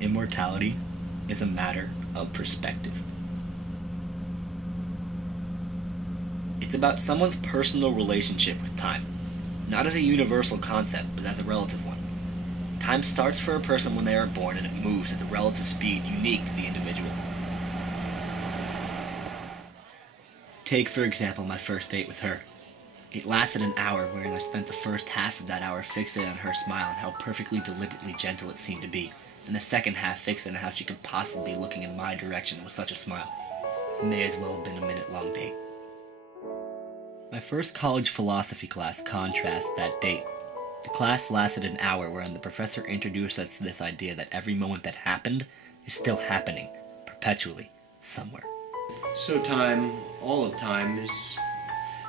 Immortality is a matter of perspective. It's about someone's personal relationship with time, not as a universal concept, but as a relative one. Time starts for a person when they are born, and it moves at the relative speed unique to the individual. Take, for example, my first date with her. It lasted an hour, wherein I spent the first half of that hour fixated on her smile and how perfectly deliberately gentle it seemed to be, and the second half fixated on how she could possibly be looking in my direction with such a smile. It may as well have been a minute-long date. My first college philosophy class contrasts that date. The class lasted an hour, wherein the professor introduced us to this idea that every moment that happened is still happening, perpetually, somewhere. So time, all of time, is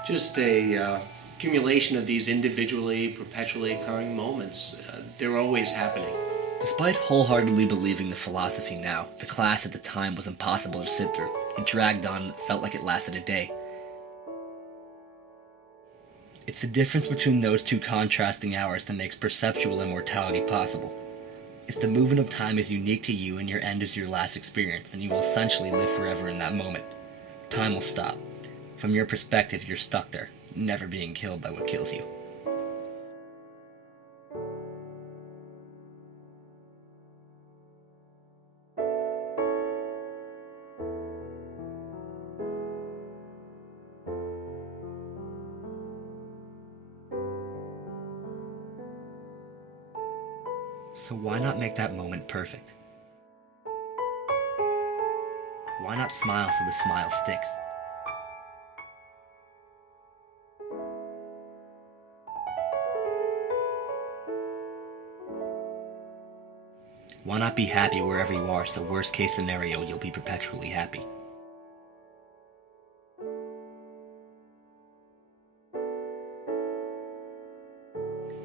just a accumulation of these individually, perpetually occurring moments. They're always happening. Despite wholeheartedly believing the philosophy now, the class at the time was impossible to sit through. It dragged on and felt like it lasted a day. It's the difference between those two contrasting hours that makes perceptual immortality possible. If the movement of time is unique to you and your end is your last experience, then you will essentially live forever in that moment. Time will stop. From your perspective, you're stuck there, never being killed by what kills you. So why not make that moment perfect? Why not smile so the smile sticks? Why not be happy wherever you are, so worst case scenario, you'll be perpetually happy?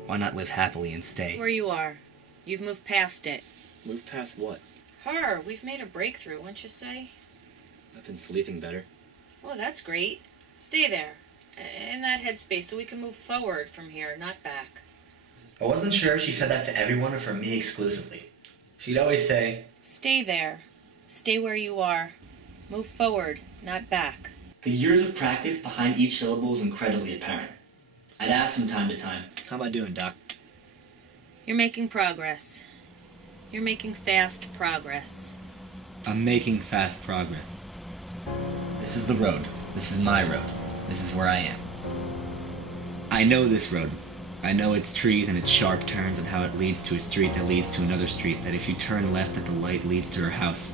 Why not live happily and stay? Where you are. You've moved past it. Move past what? Her. We've made a breakthrough, wouldn't you say? I've been sleeping better. Well, that's great. Stay there. In that headspace so we can move forward from here, not back. I wasn't sure if she said that to everyone or for me exclusively. She'd always say, Stay there. Stay where you are. Move forward, not back. The years of practice behind each syllable was incredibly apparent. I'd ask from time to time, how am I doing, Doc? You're making progress. You're making fast progress. I'm making fast progress. This is the road. This is my road. This is where I am. I know this road. I know its trees and its sharp turns and how it leads to a street that leads to another street, that if you turn left at the light leads to her house.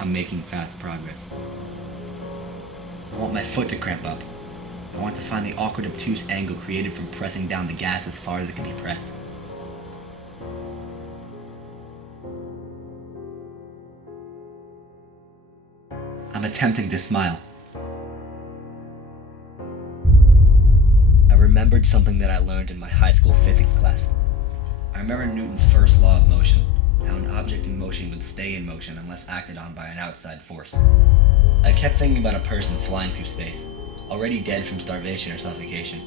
I'm making fast progress. I want my foot to cramp up. I want to find the awkward obtuse angle created from pressing down the gas as far as it can be pressed. I'm attempting to smile. I remembered something that I learned in my high school physics class. I remember Newton's first law of motion, how an object in motion would stay in motion unless acted on by an outside force. I kept thinking about a person flying through space, already dead from starvation or suffocation,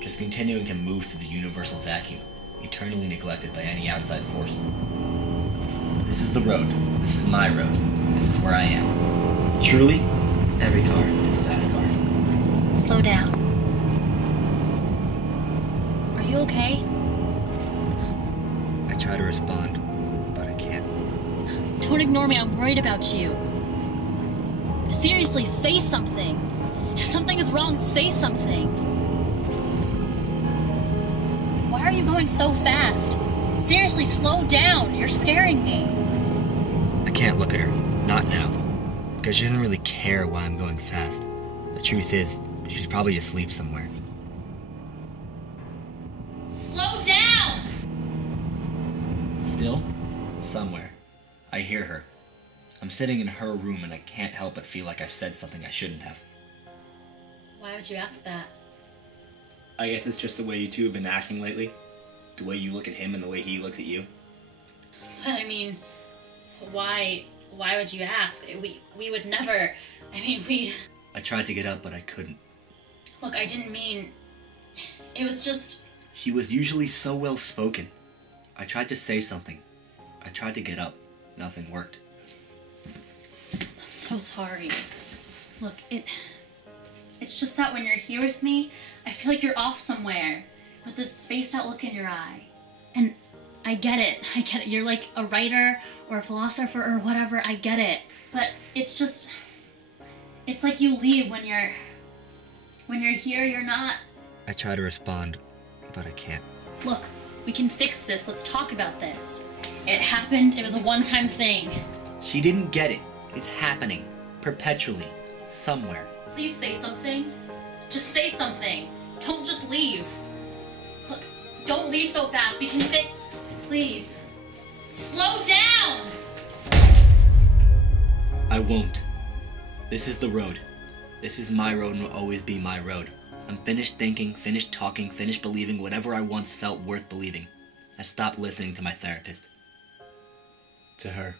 just continuing to move through the universal vacuum, eternally neglected by any outside force. This is the road. This is my road. This is where I am. Truly, every car is a fast car. Slow down. Are you okay? I try to respond, but I can't. Don't ignore me, I'm worried about you. Seriously, say something. If something is wrong, say something. Why are you going so fast? Seriously, slow down. You're scaring me. I can't look at her. Not now. Because she doesn't really care why I'm going fast. The truth is, she's probably asleep somewhere. Slow down! Still, somewhere, I hear her. I'm sitting in her room and I can't help but feel like I've said something I shouldn't have. Why would you ask that? I guess it's just the way you two have been acting lately. The way you look at him and the way he looks at you. But I mean, why would you ask? We would never, I tried to get up, but I couldn't. Look, I didn't mean, it was just... She was usually so well spoken. I tried to say something. I tried to get up. Nothing worked. I'm so sorry. Look, it's just that when you're here with me, I feel like you're off somewhere with this spaced out look in your eye. And I get it. You're like a writer or a philosopher or whatever. I get it. But it's just, it's like you leave when you're here, you're not. I try to respond, but I can't. Look, we can fix this. Let's talk about this. It happened. It was a one-time thing. She didn't get it. It's happening. Perpetually. Somewhere. Please say something. Just say something. Don't just leave. Look, don't leave so fast. We can fix... Please. Slow down! I won't. This is the road. This is my road and will always be my road. I'm finished thinking, finished talking, finished believing whatever I once felt worth believing. I stopped listening to my therapist. To her.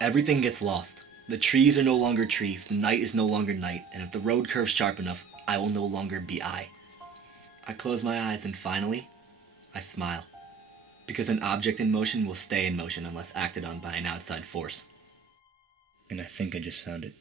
Everything gets lost. The trees are no longer trees, the night is no longer night, and if the road curves sharp enough, I will no longer be I. I close my eyes and finally, I smile. Because an object in motion will stay in motion unless acted on by an outside force. And I think I just found it.